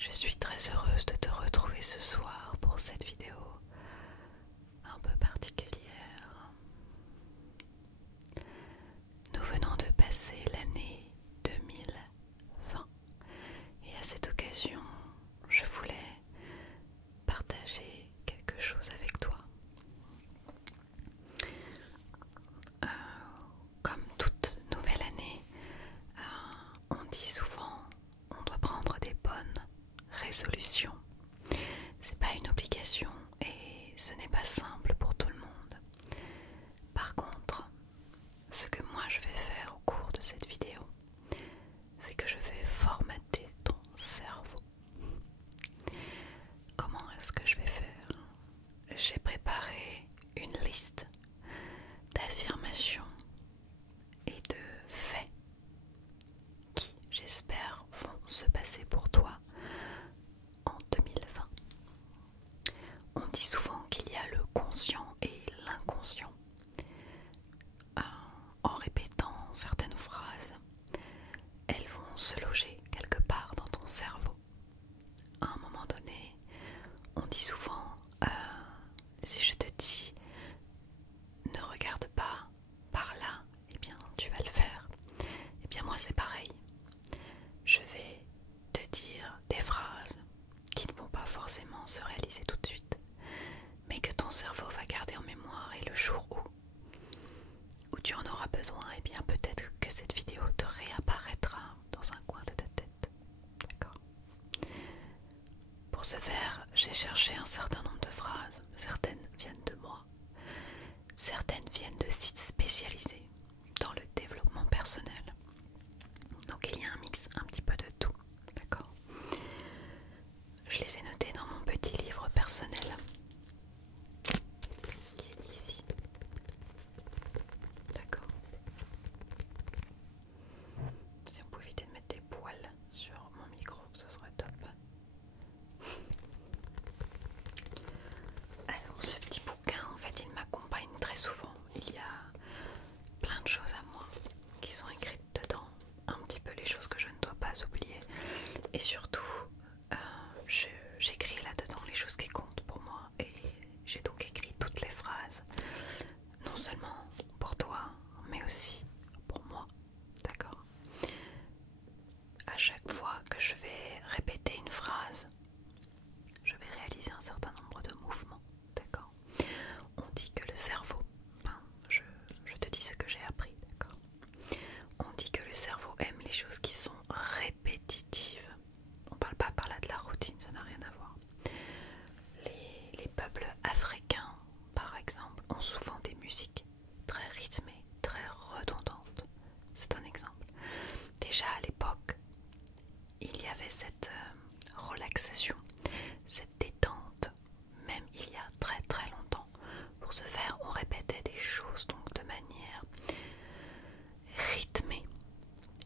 Je suis très heureuse de te retrouver ce soir pour cette vidéo un peu particulière. Nous venons de passer l'année 2020 et à cette occasion, je voulais partager quelque chose avec toi. Comme toute nouvelle année, on dit souvent on doit prendre des bonnes résolutions. C'est pas une obligation et ce n'est pas simple pour tout le monde. Par contre, ce que moi je vais faire au cours de cette vidéo, c'est que je vais formater ton cerveau. Comment est-ce que je vais faire? J'ai préparé une liste d'affirmations et de faits qui, j'espère, vont se passer pour toi en 2020. On dit souvent qu'il y a le conscient et l'inconscient. En répétant certaines phrases, elles vont se loger quelque part dans ton cerveau. À un moment donné, on dit souvent, si je te dis ne regarde pas par là, eh bien tu vas le faire. Eh bien moi c'est pareil. Je vais te dire des phrases qui ne vont pas forcément se réaliser tout de suite, mais que ton cerveau va garder en mémoire, et le jour où tu en auras besoin, eh bien peut-être que cette vidéo te réapparaîtra dans un coin de ta tête. D'accord? Pour ce faire, j'ai cherché un certain nombre de phrases. Certaines viennent de moi, certaines viennent de sites spécialisés dans le développement personnel. Donc il y a un mix un petit peu de tout. D'accord? Je les ai notées dans mon petit livre personnel qui est ici. D'accord? Si on pouvait éviter de mettre des poils sur mon micro, ce serait top. Alors ce petit bouquin, en fait, il m'accompagne très souvent. Il y a plein de choses à moi qui sont écrites dedans. Un petit peu les choses que je ne dois pas oublier. Et surtout, j'écris là-dedans les choses qui comptent pour moi. Et j'ai donc écrit toutes les phrases, non seulement pour toi, mais aussi pour moi. D'accord? À chaque fois que je vais répéter une phrase, je vais réaliser un certain nombre de mouvements. D'accord? On dit que le cerveau, je te dis ce que j'ai appris. D'accord? On dit que le cerveau aime les choses qui sont répétitives. On parle pas par là de la routine, ça n'a rien à voir. Les peuples africains, par exemple, ont souvent des musiques très rythmées, très redondantes. C'est un exemple. Déjà à l'époque, il y avait cette relaxation, cette détente, même il y a très très longtemps. Pour ce faire, on répétait des choses donc de manière rythmée.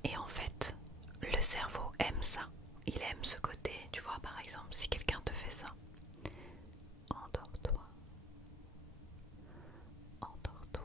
Et en fait, le cerveau aime ça. Il aime ce côté, tu vois, par exemple, si quelqu'un te fait ça. Endors-toi. Endors-toi.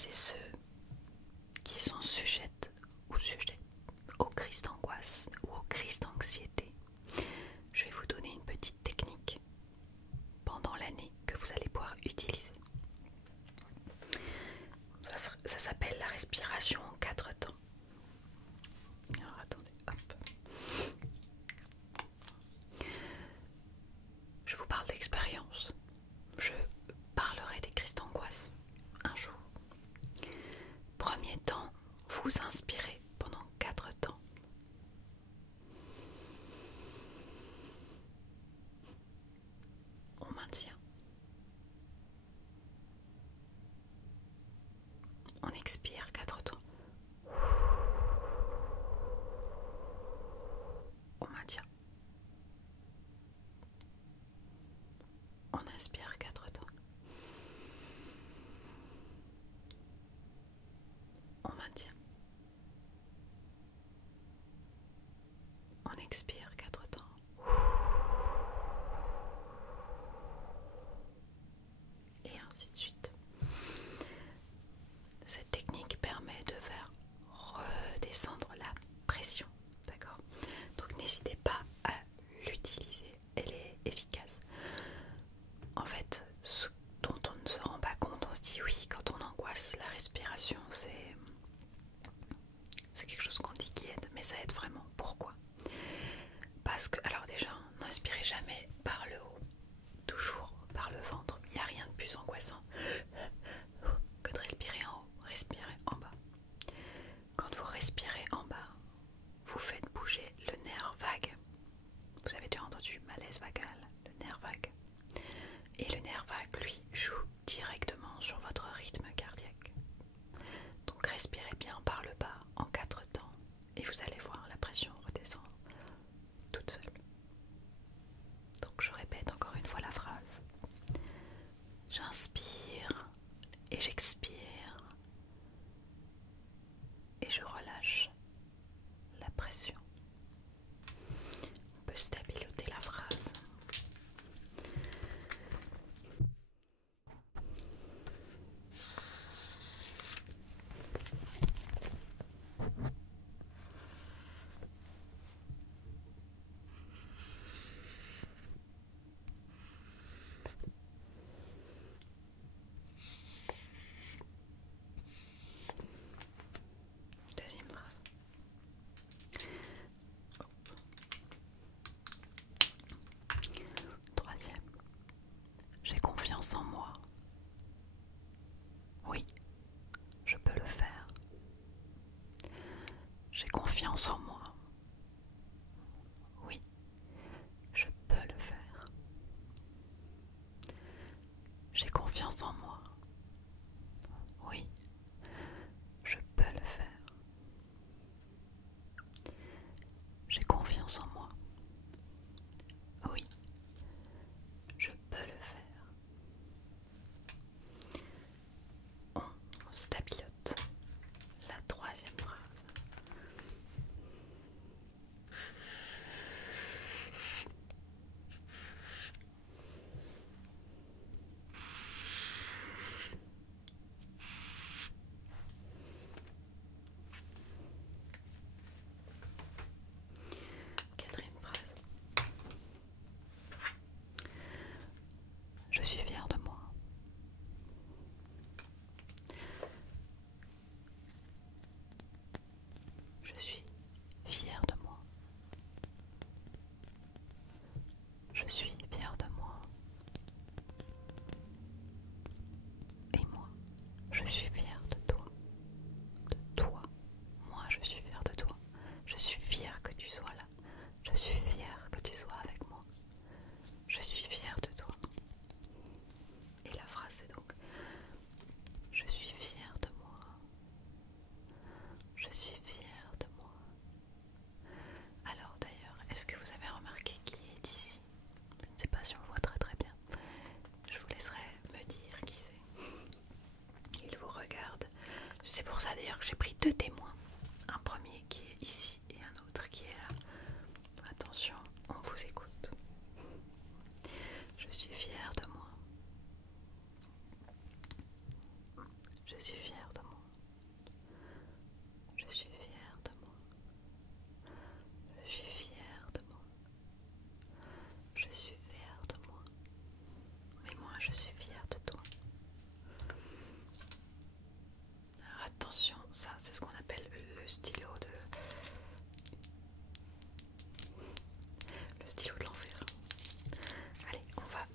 celles et ceux qui sont sujettes ou sujets aux crises d'angoisse ou aux crises d'anxiété, je vais vous donner une petite technique pendant l'année que vous allez pouvoir utiliser. Ça s'appelle la respiration en 4 temps. Alors attendez, hop. Je vous parle d'expérience. Je parlerai des crises d'angoisse un jour.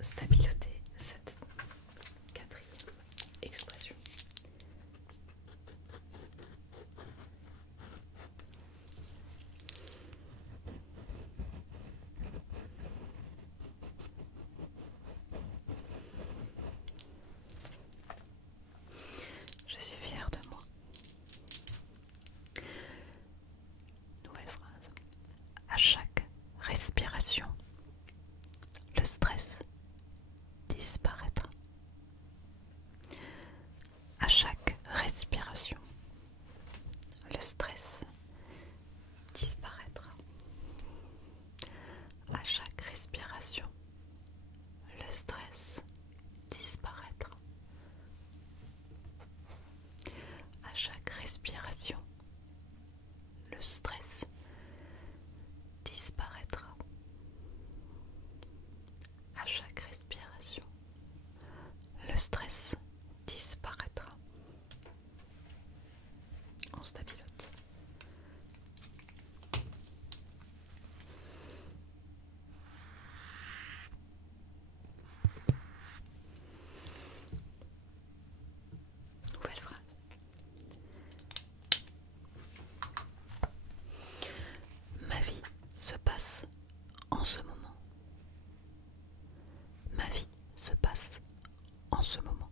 stabiloter cette quatrième expression. Je suis fière de moi. Nouvelle phrase. À chaque respiration, le stress disparaîtra. À chaque respiration, le stress disparaîtra. À chaque respiration, le stress disparaîtra. À chaque respiration, le stress disparaîtra. À chaque respiration, le stress disparaîtra. On stabilote. Nouvelle phrase. Ma vie se passe en ce moment. Ma vie se passe en ce moment.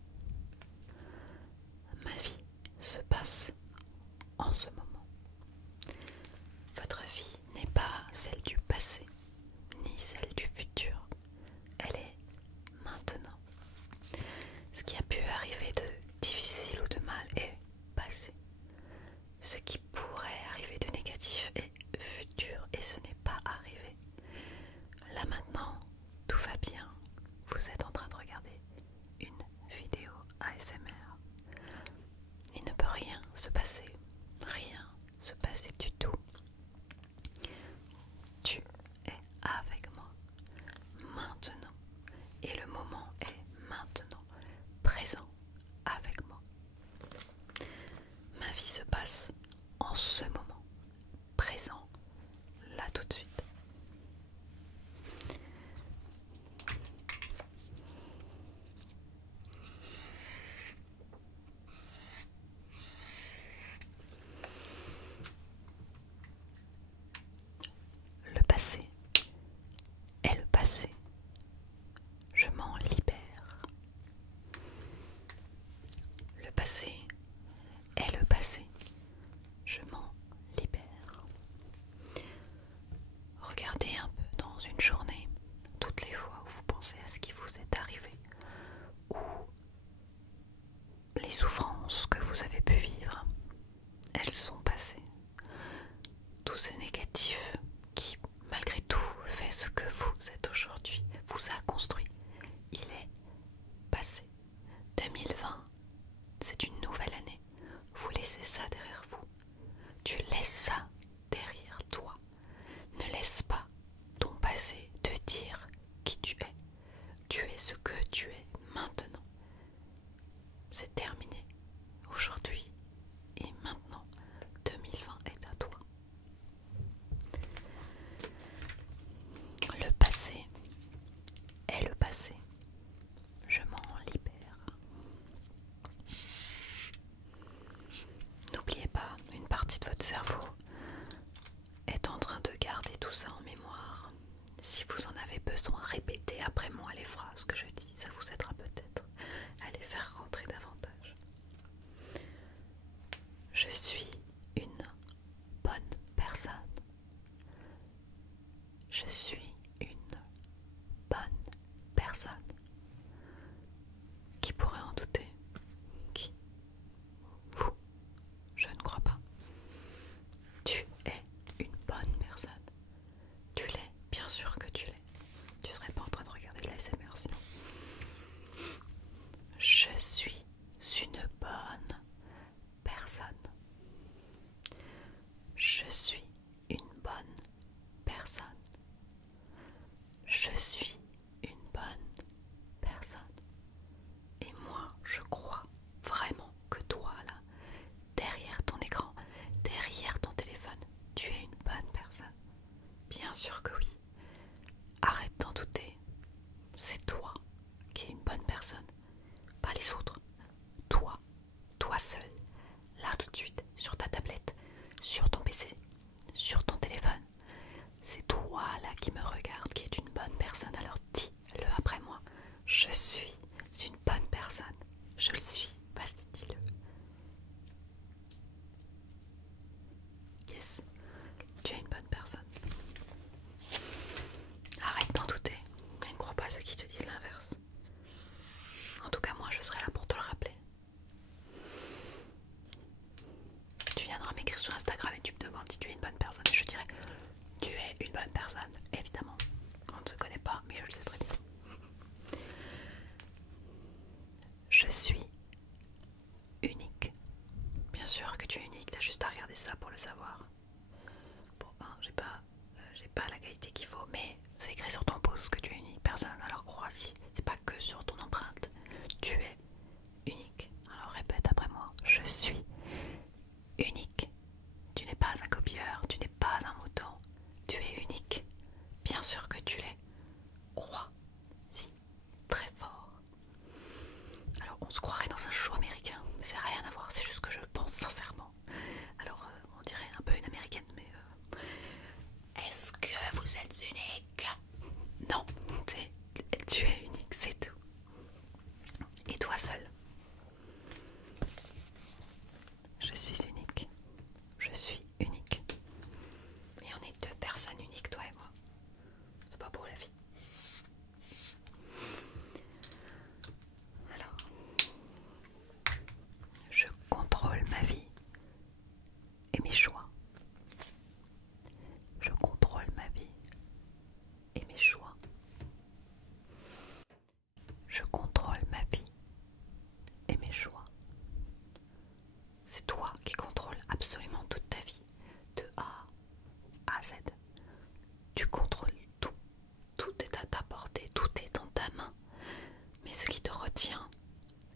Ma vie se passe en ce moment. Votre vie n'est pas celle du passé, ni celle du futur. Elle est maintenant. Ce qui a pu arriver de difficile ou de mal est passé. Ce qui pourrait arriver de négatif est futur et ce n'est pas arrivé. Là maintenant, tout va bien. Vous êtes en train de regarder une Je contrôle ma vie et mes choix. C'est toi qui contrôles absolument toute ta vie, de A à Z. Tu contrôles tout. Tout est à ta portée, tout est dans ta main. Mais ce qui te retient,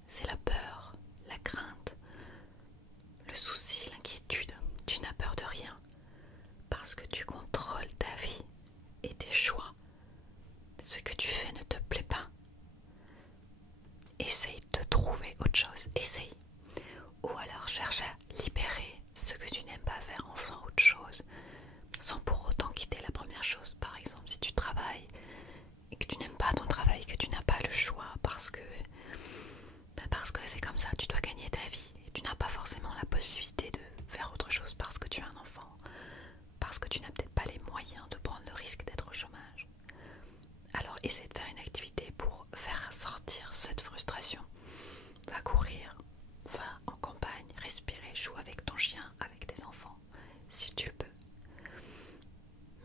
c'est la peur, la crainte, le souci, l'inquiétude. Tu n'as peur de rien parce que tu contrôles ta vie et tes choix. Ce que tu fais ne te plaît pas. Essaye de trouver autre chose, essaye. Ou alors cherche à libérer ce que tu n'aimes pas faire en faisant autre chose, sans pour autant quitter la première chose. Par exemple, si tu travailles et que tu n'aimes pas ton travail, que tu n'as pas le choix parce que c'est comme ça, tu dois gagner ta vie et tu n'as pas forcément la possibilité de faire autre chose parce que tu as un enfant, parce que tu n'as peut-être pas les moyens de prendre le risque d'être au chômage. Alors essaie de faire une activité pour faire sortir cette frustration. Va courir, va en campagne, respirer, joue avec ton chien, avec tes enfants, si tu le peux.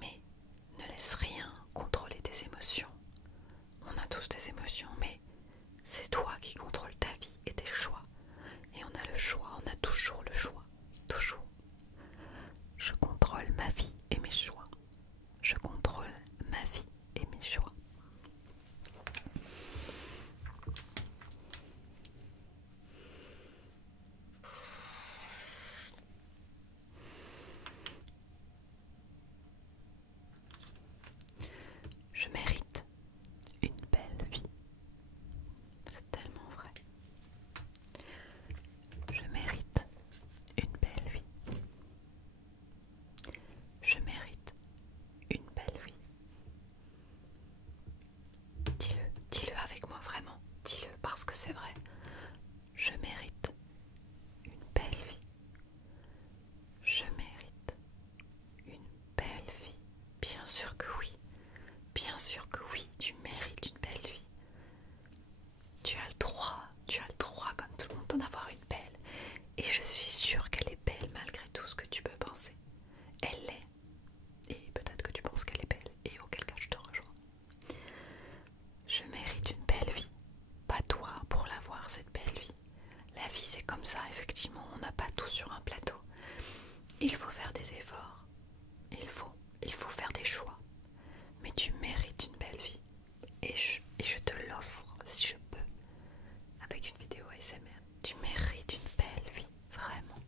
Mais ne laisse rien contrôler tes émotions. On a tous des émotions, mais c'est toi qui contrôles ta vie et tes choix. Et on a le choix, on a toujours le choix. Toujours. Je contrôle ma vie et mes choix. Je contrôle ma vie et mes choix. Je mérite une belle vie. C'est tellement vrai. Je mérite une belle vie. Je mérite une belle vie. Dis-le, dis-le avec moi vraiment. Dis-le parce que c'est vrai. Je mérite une belle vie. Je mérite une belle vie. Bien sûr que oui. Bien sûr que oui, tu mérites une belle vie. Tu as le droit comme tout le monde d'en avoir une belle. Et je suis sûre qu'elle est belle malgré tout ce que tu peux penser. Elle l'est. Et peut-être que tu penses qu'elle est belle, et auquel cas je te rejoins. Je mérite une belle vie. Pas toi pour l'avoir, cette belle vie. La vie c'est comme ça, effectivement, on n'a pas tout sur un plateau. Il faut faire des efforts. Il faut faire des choix. Mais tu mérites une belle vie. Et je te l'offre si je peux. Avec une vidéo ASMR. Tu mérites une belle vie. Vraiment.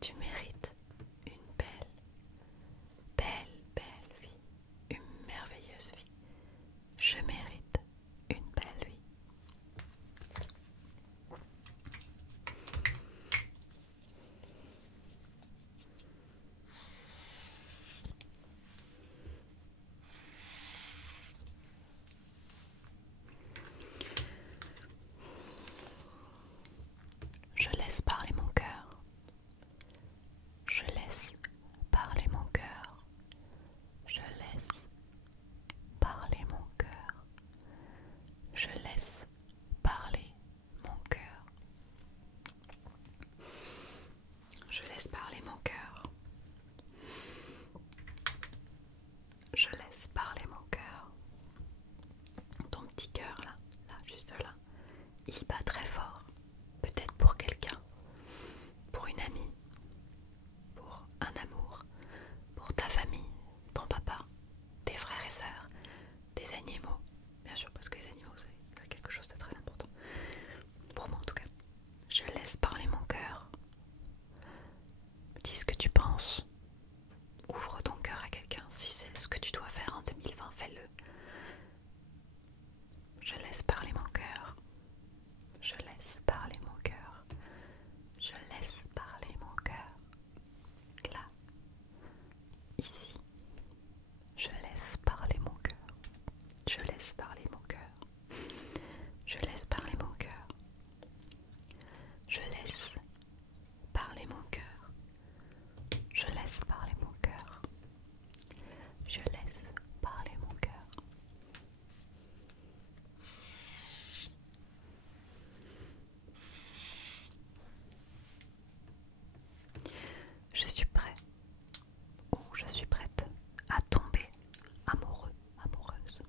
Tu mérites une belle vie. Une merveilleuse vie. Je mérite une belle vie. Je laisse parler mon cœur. Je laisse parler mon cœur. Je laisse parler mon cœur. Je laisse parler mon cœur. Je laisse parler mon cœur. Je laisse parler mon cœur. Ton petit cœur là, juste là, il bat très fort. Peut-être pour quelqu'un, pour une amie, pour un amour, pour ta famille, ton papa, tes frères et sœurs, des animaux. Bien sûr, parce que les animaux, c'est quelque chose de très important. Pour moi en tout cas. Je laisse parler mon cœur. Dis ce que tu penses. Ouvre ton cœur à quelqu'un. Si c'est ce que tu dois faire en 2020, fais-le. Je laisse parler mon cœur. Je laisse parler mon cœur. Je laisse parler mon cœur. Là. Ici. Je laisse parler mon cœur. Je laisse parler mon cœur. Je laisse parler mon cœur. Je laisse parler mon cœur. Je laisse parler mon cœur. Je laisse parler mon cœur. Je suis prêt ou je suis prête à tomber amoureux, amoureuse.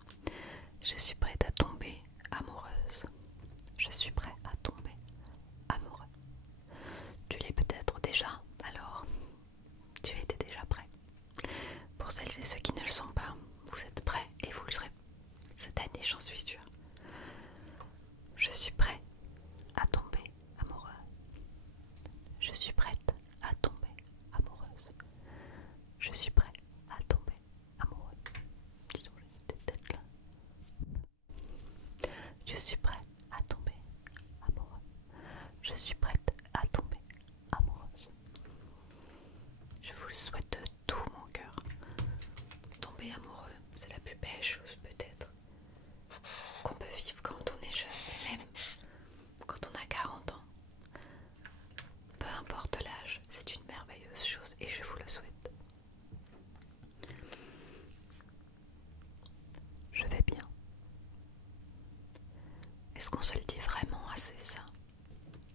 Je suis prête à tomber amoureuse j'en suis sûre. Je suis prêt à tomber amoureux. Je suis prête à tomber amoureuse. Je suis prêt à tomber amoureux. Disons, j'ai une tête là. Je suis prêt à tomber amoureux. Je suis prête à tomber amoureuse. Je vous le souhaite de tout mon cœur. Tomber amoureux, c'est la plus belle chose peut-être qu'on peut vivre quand on est jeune, et même quand on a 40 ans. Peu importe l'âge, c'est une merveilleuse chose et je vous le souhaite. Je vais bien. Est-ce qu'on se le dit vraiment assez ça?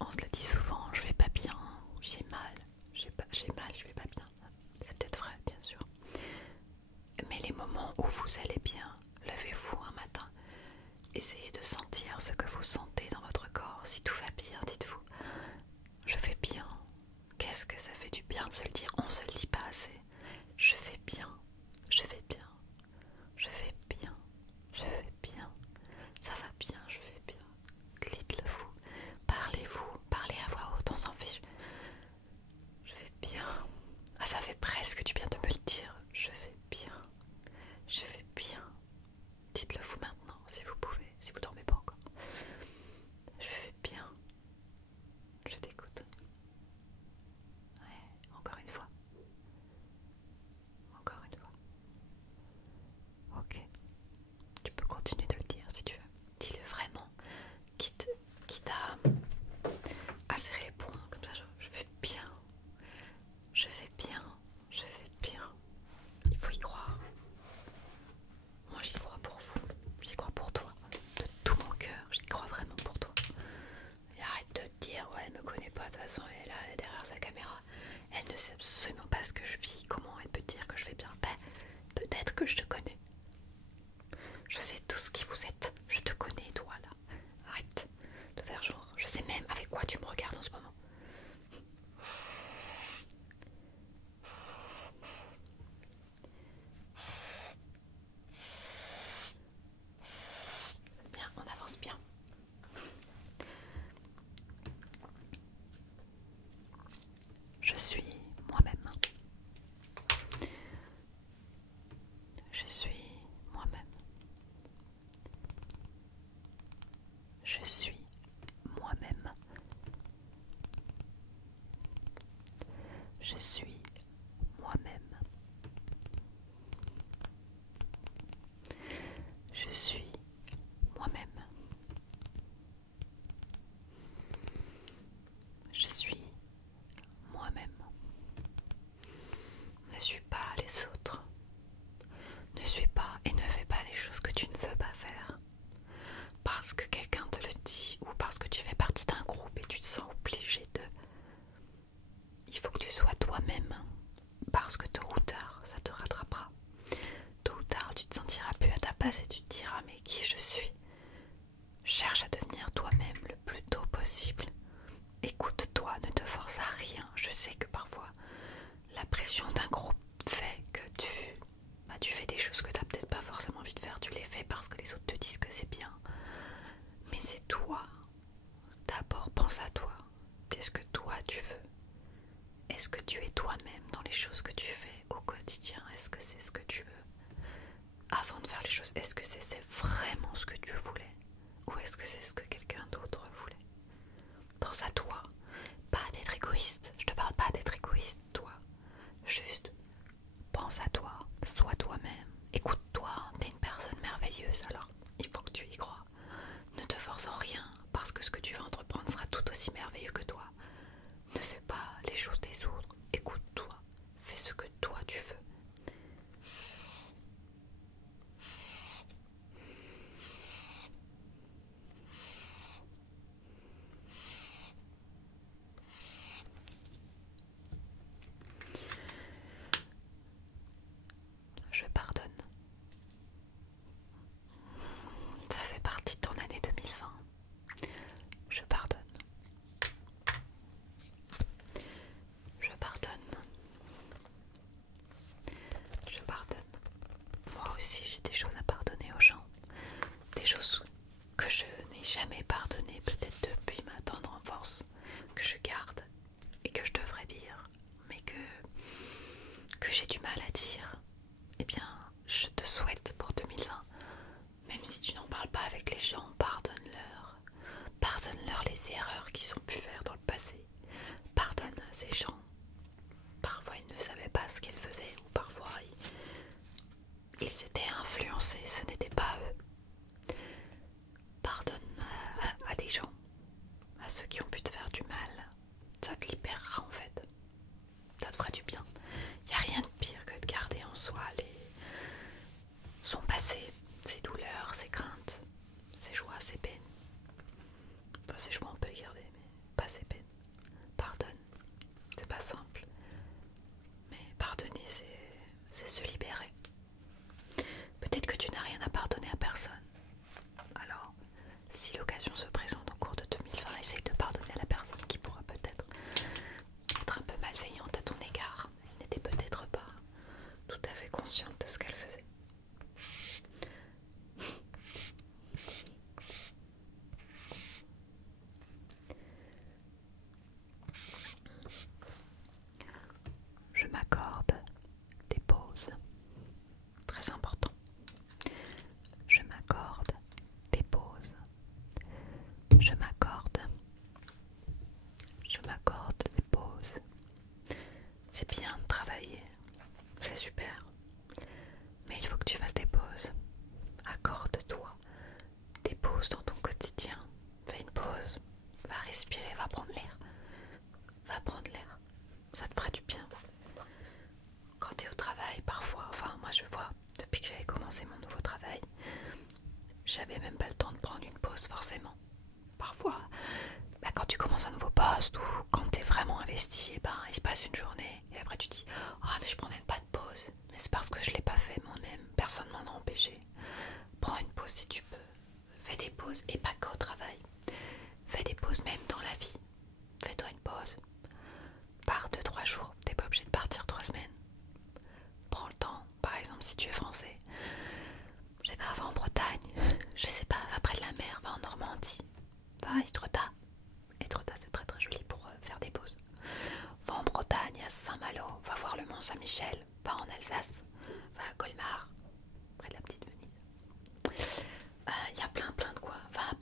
On se le dit souvent, je vais pas bien, j'ai mal, je vais pas bien. C'est peut-être vrai, bien sûr. Mais les moments où vous allez bien, levez-vous un matin, essayez de sentir ce que vous sentez dans votre corps. Si tout va bien, dites-vous, je vais bien. Qu'est-ce que ça fait du bien de se le dire? On se le dit pas assez. Je vais bien, je vais bien, je vais bien, je vais bien, ça va bien, je vais bien. Dites-le vous, parlez-vous, parlez à voix haute, on s'en fiche. Je vais bien. Ah, ça fait presque du bien de me le dire. Je vais bien, je vais bien. Dites-le vous maintenant si vous pouvez, si vous dormez pas encore. Je vais bien. Je t'écoute. Ouais, encore une fois. Encore une fois. Ok. Tu peux continuer de le dire si tu veux. Dis-le vraiment. Quitte à serrer les poings comme ça. Je vais bien. Je vais bien. Je vais bien. Il faut y croire. Moi j'y crois pour vous. J'y crois pour toi. De tout mon cœur. J'y crois vraiment pour toi. Et arrête de te dire, ouais, elle me connaît pas, de toute façon elle est là, elle est derrière sa caméra. Elle ne sait absolument pas ce que je vis. Comment elle peut dire que je vais bien? Ben, peut-être que je te connais. Je sais tout ce qui vous êtes. Je te connais, toi, là. Arrête de faire genre. Je sais même avec quoi tu me regardes en ce moment. C'est bien, on avance bien. Je suis moi-même. Je suis moi-même. Je suis moi-même. Je suis moi-même. Je suis moi-même. Je suis moi-même. Ne suis pas les autres. Ne suis pas et ne fais pas les choses que tu ne veux pas faire. Parce que quelqu'un te le dit ou parce que tu fais partie d'un groupe et tu te sens obligé de... Il faut que tu sois toi-même. Parce que tôt ou tard, ça te rattrapera. Tôt ou tard, tu te sentiras plus à ta place et tu te diras mais qui je suis? Cherche à devenir toi-même le plus tôt possible. Écoute-toi, ne te force à rien. Je sais que parfois, la pression d'un groupe fait que tu fais des choses que tu n'as peut-être pas forcément envie de faire. Tu les fais parce que les autres te disent que c'est bien. Mais c'est toi. D'abord, pense à toi. Qu'est-ce que toi tu veux? Est-ce que tu es toi-même dans les choses que tu fais au quotidien? Est-ce que c'est ce que tu veux? Avant de faire les choses, est-ce que c'est vraiment ce que tu voulais? Ou est-ce que c'est ce que quelqu'un d'autre voulait? Pense à toi. Pas d'être égoïste. Je te parle pas d'être égoïste, toi. Juste même pas le temps de prendre une pause forcément. Parfois, quand tu commences un nouveau poste ou quand tu es vraiment investi, il se passe une journée et après tu dis ah mais je prends même pas de pause. Mais c'est parce que je l'ai pas fait moi-même, personne m'en a empêché. Prends une pause si tu peux. Fais des pauses et pas qu'au travail. Fais des pauses même dans la vie. Fais-toi une pause. Pars 2-3 jours, t'es pas obligé de partir 3 semaines. Prends le temps, par exemple si tu es français. Je sais pas, va en Bretagne, je sais pas, va près de la mer, va en Normandie, va à Étretat. Étretat c'est très très joli pour faire des pauses. Va en Bretagne, à Saint-Malo, va voir le Mont Saint-Michel, va en Alsace, va à Colmar, près de la petite Venise. Il y a plein de quoi, va à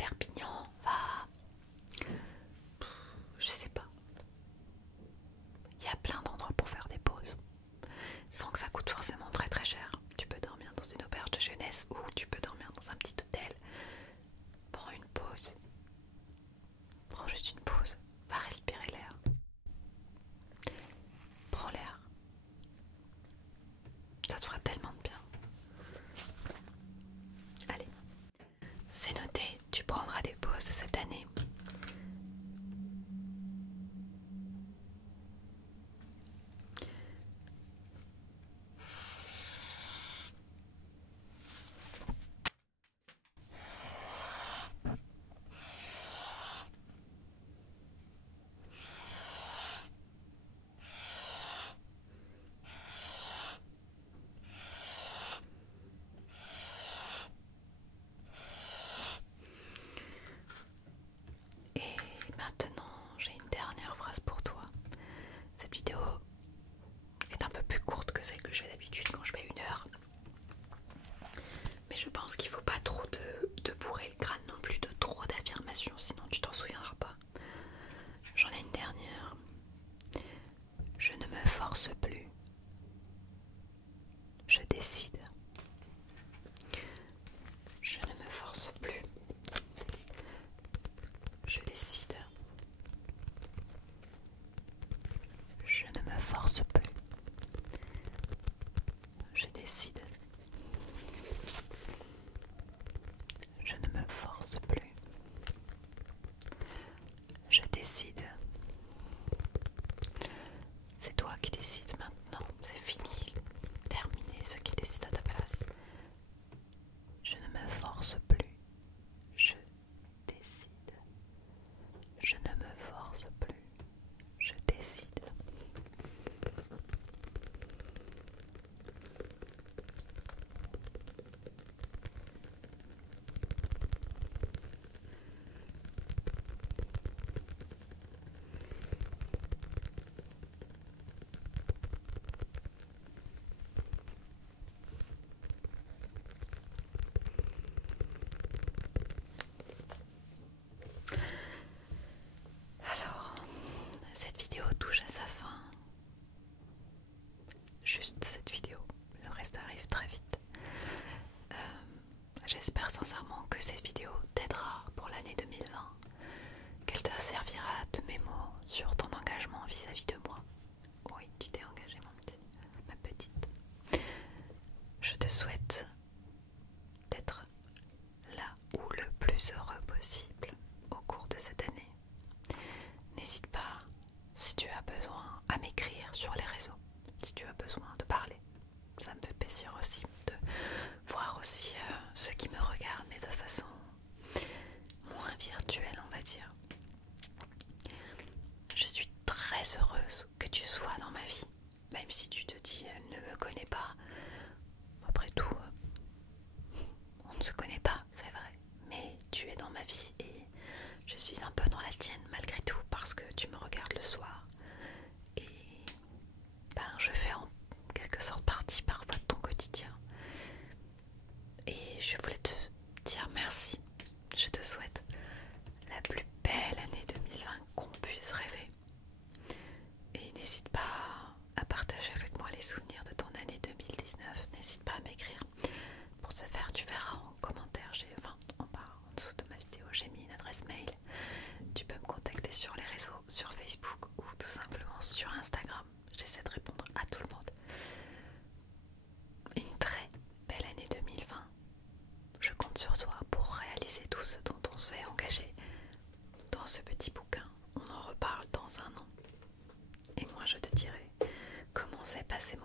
s'est passé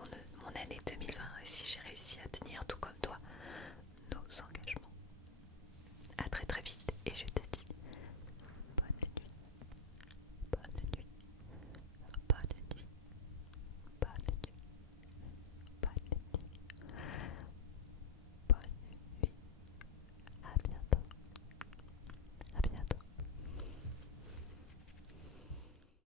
mon année 2020 et si j'ai réussi à tenir tout